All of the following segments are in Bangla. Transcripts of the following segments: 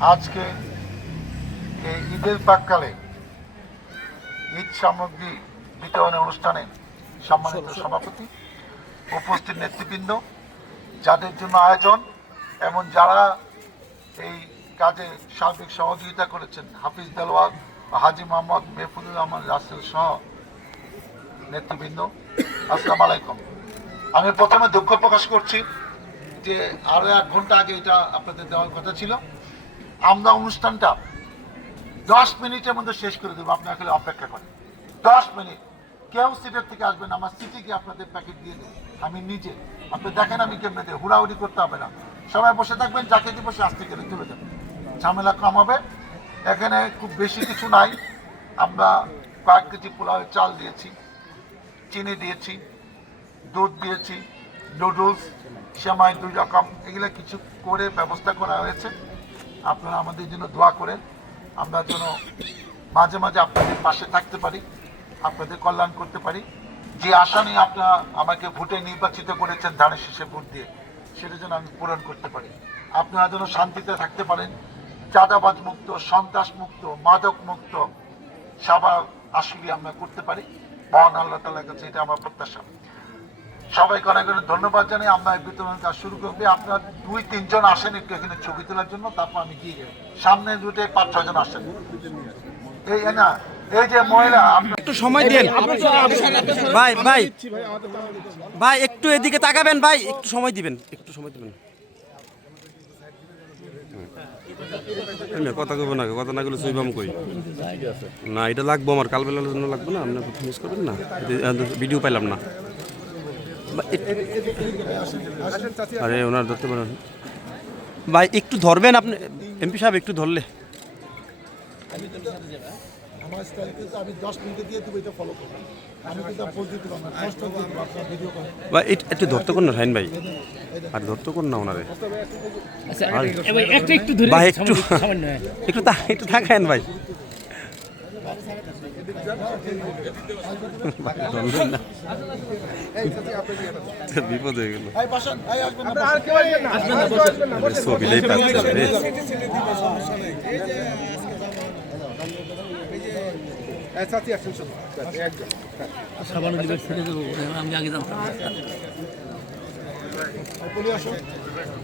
আজকে এই ঈদের প্রাক্কালে ঈদ সামগ্রী বিতরণের অনুষ্ঠানে সম্মানিত সভাপতি, উপস্থিত নেতৃবৃন্দ, যাদের জন্য আয়োজন এবং যারা এই কাজে সার্বিক সহযোগিতা করেছেন, হাফিজ দেলওয়ার, হাজি মোহাম্মদ মেহফুজুর রহমান রাসেল সহ নেতৃবৃন্দ, আসসালামু আলাইকুম। আমি প্রথমে দুঃখ প্রকাশ করছি যে আরো 1 ঘন্টা আগে এটা আপনাদের দেওয়ার কথা ছিল। আমরা অনুষ্ঠানটা 10 মিনিটের মধ্যে শেষ করে দেবো, আপনারা খালি অপেক্ষা করেন। 10 মিনিট। কেউ সিটের থেকে আসবেন, আমার সিটে গিয়ে আপনাদের প্যাকেট দিয়ে দেবো আমি নিজে। আপনি দেখেন আমি কেমনে দেয়, হুড়াহুড়ি করতে হবে না। সবাই বসে থাকবেন, যাকে দিয়ে বসে আসতে গেলে চলে যাবেন, ঝামেলা কম হবে। এখানে খুব বেশি কিছু নাই। আমরা কয়েক কেজি পোলাওয়ের চাল দিয়েছি, চিনি দিয়েছি, দুধ দিয়েছি, নুডলস, সেমাই 2 রকম, এগুলো কিছু করে ব্যবস্থা করা হয়েছে। আপনারা আমাদের জন্য দোয়া করেন, আমরা যেন মাঝে মাঝে আপনাদের পাশে থাকতে পারি, আপনাদের কল্যাণ করতে পারি। যে আশা নিয়ে আপনারা আমাকে ভোটে নির্বাচিত করেছেন, ধানের শীষে ভোট দিয়ে, সেটা যেন আমি পূরণ করতে পারি। আপনারা যেন শান্তিতে থাকতে পারেন, চাঁদাবাজ মুক্ত, সন্ত্রাস মুক্ত, মাদক মুক্ত সবার আসলে আমরা করতে পারি। মহান আল্লাহ তাআলার কাছে এটা আমার প্রত্যাশা। সবাইকে অনেক অনেক ধন্যবাদ জানিয়ে আমরা বিতরণ কাজ শুরু করবে। আপনার 2-3 জন আসেন একটু এখানে ছবি তোলার জন্য, তারপর আমি গিয়ে সামনে দুটে 5-6 জন আসেন। এই না, এই যে মহিলা, একটু সময় দেন ভাই। ভাই ভাই একটু এদিকে তাকাবেন ভাই, একটু সময় দিবেন, একটু সময় দিবেন। কথা কব না, কথা না গেলে সুইবাম কই না, এটা লাগবো আমার, কালবেলার জন্য লাগবে না, আপনি মিস করবেন না, ভিডিও পাইলাম না। আরে ওনার ধরতে পারেন ভাই, একটু ধরবেন আপনি, এমপি সাহেব একটু ধরলে। আমার স্টাইল কিন্তু আমি 10 মিনিটে দিয়ে দেবো, এটা ফলো করবেন। আমি কিন্তু বলতে দিব না, কষ্ট দিয়ে দেবো, আপনার ভিডিও করেন ভাই একটু ধরতে কোন না শাহিন ভাই, আর ধরতে কোন না ওনারে ভাই, একটু একটু একটু থাকেন ভাই, বিপদ হয়ে গেল। ছবিটাই পাচ্ছে রে।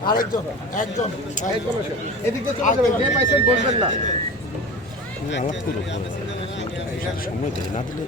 আরেকজন, একজন এদিকে চলে যাবেন, যে পাইছেন বলবেন না। আলাপ করো, সময় দিলে না দিলে